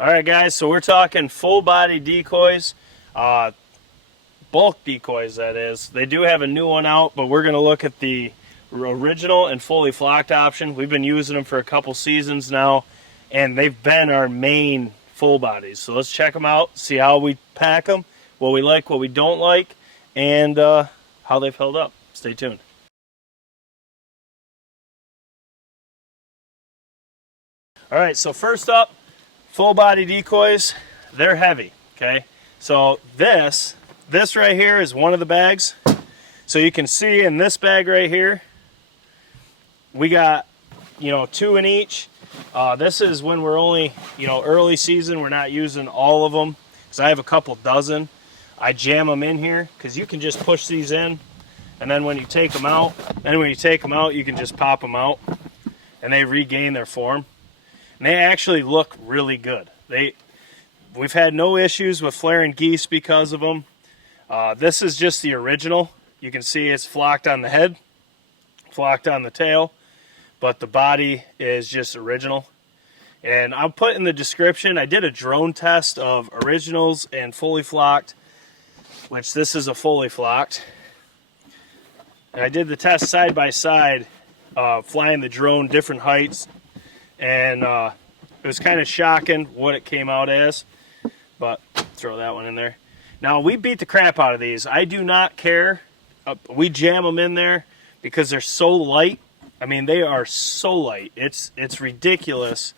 All right, guys, so we're talking full body decoys, bulk decoys, that is. They do have a new one out, but we're going to look at the original and fully flocked option. We've been using them for a couple seasons now, and they've been our main full bodies. So let's check them out, see how we pack them, what we like, what we don't like, and how they've held up. Stay tuned. All right, so first up, full body decoys. They're heavy, okay? So this right here is one of the bags. So you can see in this bag right here, we got, 2 in each. This is when we're only, early season. We're not using all of them because I have a couple dozen. I jam them in here because you can just push these in, and then when you take them out, you can just pop them out, and they regain their form. And they actually look really good. We've had no issues with flaring geese because of them. This is just the original. You can see it's flocked on the head, flocked on the tail, but the body is just original. And I'll put in the description, I did a drone test of originals and fully flocked, which this is a fully flocked. And I did the test side by side, flying the drone different heights. And it was kind of shocking what it came out as, but throw that one in there. Now, we beat the crap out of these. I do not care. We jam them in there because they're so light. I mean, they are so light. It's ridiculous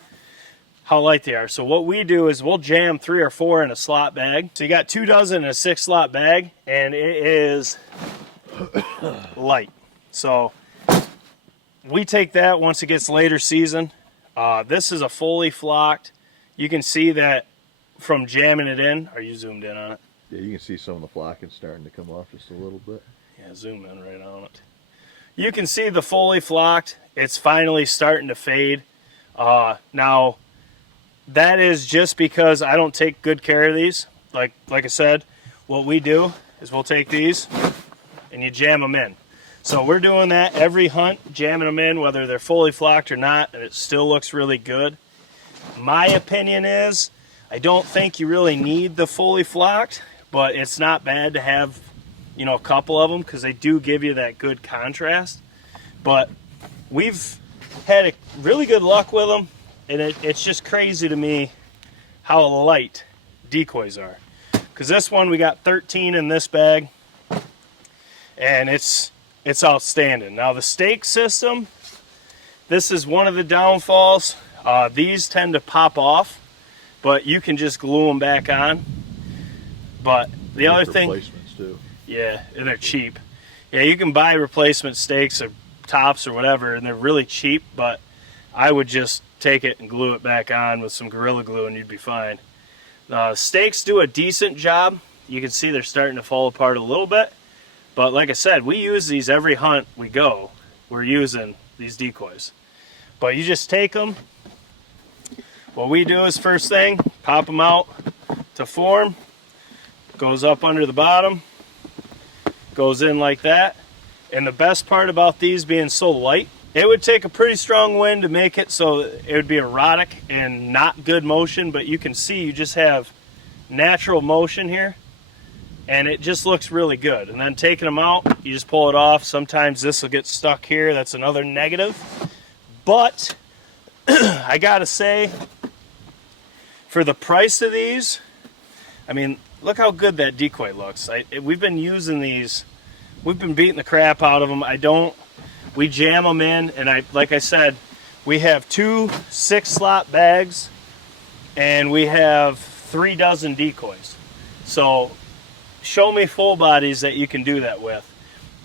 how light they are. So what we do is we'll jam 3 or 4 in a slot bag. So you got 2 dozen in a 6 slot bag, and it is light. So we take that once it gets later season. This is a fully flocked. You can see that from jamming it in. Are you zoomed in on it? Yeah, you can see some of the flocking starting to come off just a little bit. Yeah, zoom in right on it. You can see the fully flocked. It's finally starting to fade. Now, that is just because I don't take good care of these. Like I said, what we do is we'll take these and you jam them in. So we're doing that every hunt, jamming them in, whether they're fully flocked or not, and it still looks really good. My opinion is, I don't think you really need the fully flocked, but it's not bad to have, a couple of them because they do give you that good contrast. But we've had really good luck with them, and it's just crazy to me how light decoys are. Because this one, we got 13 in this bag, and it's outstanding. Now the stake system, this is one of the downfalls. These tend to pop off, but you can just glue them back on. But the other thing, replacements too. Yeah, and they're cheap. Yeah, you can buy replacement stakes or tops or whatever, and they're really cheap, but I would just take it and glue it back on with some Gorilla Glue and you'd be fine. Stakes do a decent job. You can see they're starting to fall apart a little bit. But like I said, we use these every hunt we go. We're using these decoys. But you just take them. What we do is first thing, pop them out to form. Goes up under the bottom. Goes in like that. And the best part about these being so light, it would take a pretty strong wind to make it so it would be erratic and not good motion. But you can see you just have natural motion here. And it just looks really good. And then taking them out, you just pull it off. Sometimes this will get stuck here. That's another negative. But I gotta say, for the price of these, I mean, look how good that decoy looks. We've been using these. We've been beating the crap out of them. We jam them in, and like I said, we have 2 6-slot bags, and we have 3 dozen decoys. So show me full bodies that you can do that with.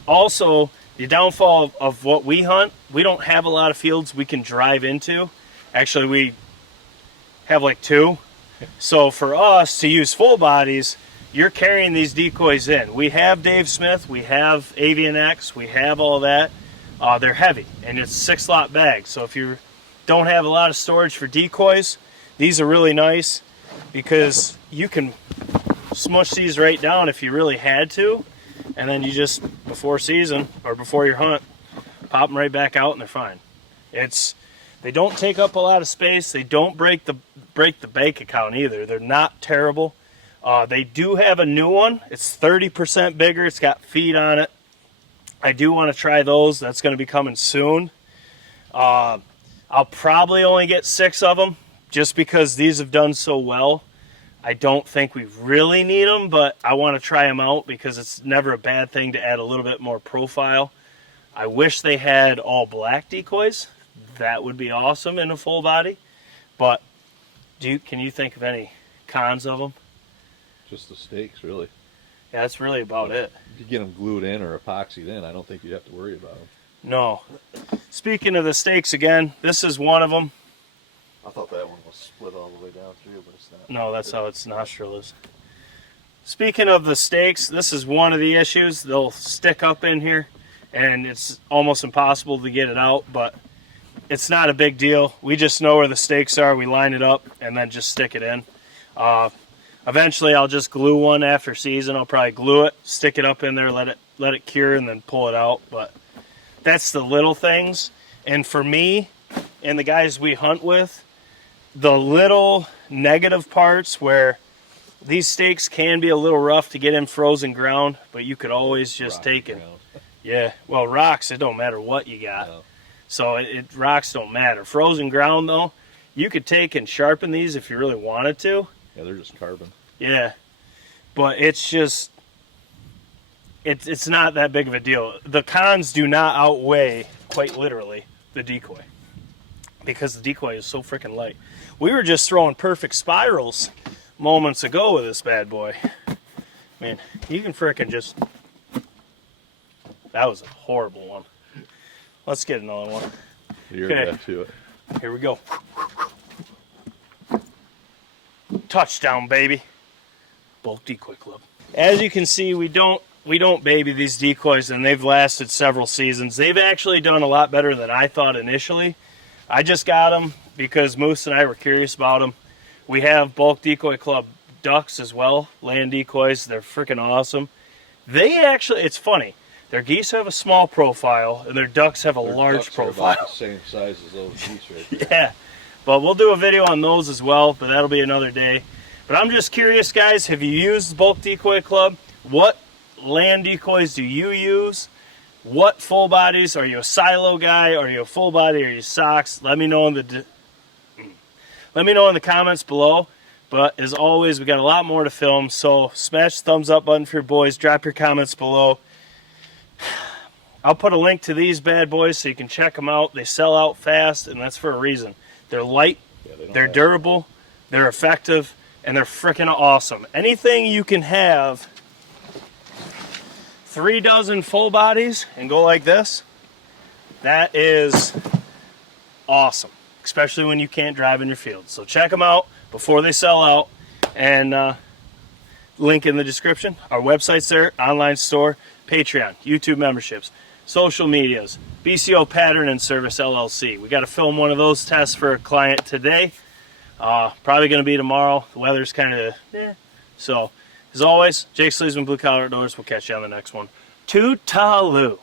Also, the downfall of what we hunt, we don't have a lot of fields we can drive into. Actually, we have like 2. So for us to use full bodies, you're carrying these decoys in. We have Dave Smith, we have Avian X, we have all that. They're heavy, and it's 6-slot bags. So if you don't have a lot of storage for decoys, these are really nice because you can smush these right down if you really had to, and then you just, before season or before your hunt, pop them right back out and they're fine. They don't take up a lot of space. They don't break the bank account either. They're not terrible. They do have a new one. It's 30% bigger. It's got feet on it. I do want to try those. That's going to be coming soon. I'll probably only get 6 of them just because these have done so well. I don't think we really need them, but I want to try them out because it's never a bad thing to add a little bit more profile. I wish they had all black decoys. That would be awesome in a full body. But can you think of any cons of them? Just the stakes, really. Yeah, that's really about it. If you get them glued in or epoxied in, I don't think you'd have to worry about them. No. Speaking of the stakes again, this is one of them. I thought that one was split all the way down through, but it's not. No, that's how its nostril is. Speaking of the stakes, this is one of the issues. They'll stick up in here, and it's almost impossible to get it out, but it's not a big deal. We just know where the stakes are. We line it up and then just stick it in. Eventually, I'll just glue one after season. I'll probably glue it, stick it up in there, let it cure, and then pull it out. But that's the little things. And for me and the guys we hunt with, the little negative parts where these stakes can be a little rough to get in frozen ground, but you could always just take it. Yeah, well, rocks, it don't matter what you got. No. So rocks don't matter. Frozen ground, though, you could take and sharpen these if you really wanted to. Yeah, they're just carbon. Yeah, but it's just, it's not that big of a deal. The cons do not outweigh, quite literally, the decoy. Because the decoy is so freaking light. We were just throwing perfect spirals moments ago with this bad boy. Man, you can frickin' just... That was a horrible one. Let's get another one. You're back to it. Here we go. Touchdown, baby. Bulk Decoy Club. As you can see, we don't baby these decoys, and they've lasted several seasons. They've actually done a lot better than I thought initially. I just got them because Moose and I were curious about them. We have Bulk Decoy Club ducks as well, land decoys. They're freaking awesome. They actually, it's funny, their geese have a small profile and their ducks have a large profile. About the same size as those geese right there. Yeah, but we'll do a video on those as well, but that'll be another day. But I'm just curious, guys, have you used Bulk Decoy Club? What land decoys do you use? What full bodies? Are you a silo guy? Are you a full body? Are you socks? Let me know in the comments below. But as always, we got a lot more to film, so smash the thumbs up button for your boys. Drop your comments below. I'll put a link to these bad boys so you can check them out. They sell out fast, and that's for a reason. They're light, they're durable, they're effective, and they're freaking awesome. Anything you can have 3 dozen full bodies and go like this, that is awesome, especially when you can't drive in your field. So check them out before they sell out, and link in the description. Our website's there, online store, Patreon, YouTube memberships, social medias, BCO Pattern and Service LLC. We got to film one of those tests for a client today. Probably going to be tomorrow. The weather's kind of So, as always, Jake Sleesman, Blue Collar Outdoors. We'll catch you on the next one. Toodaloo.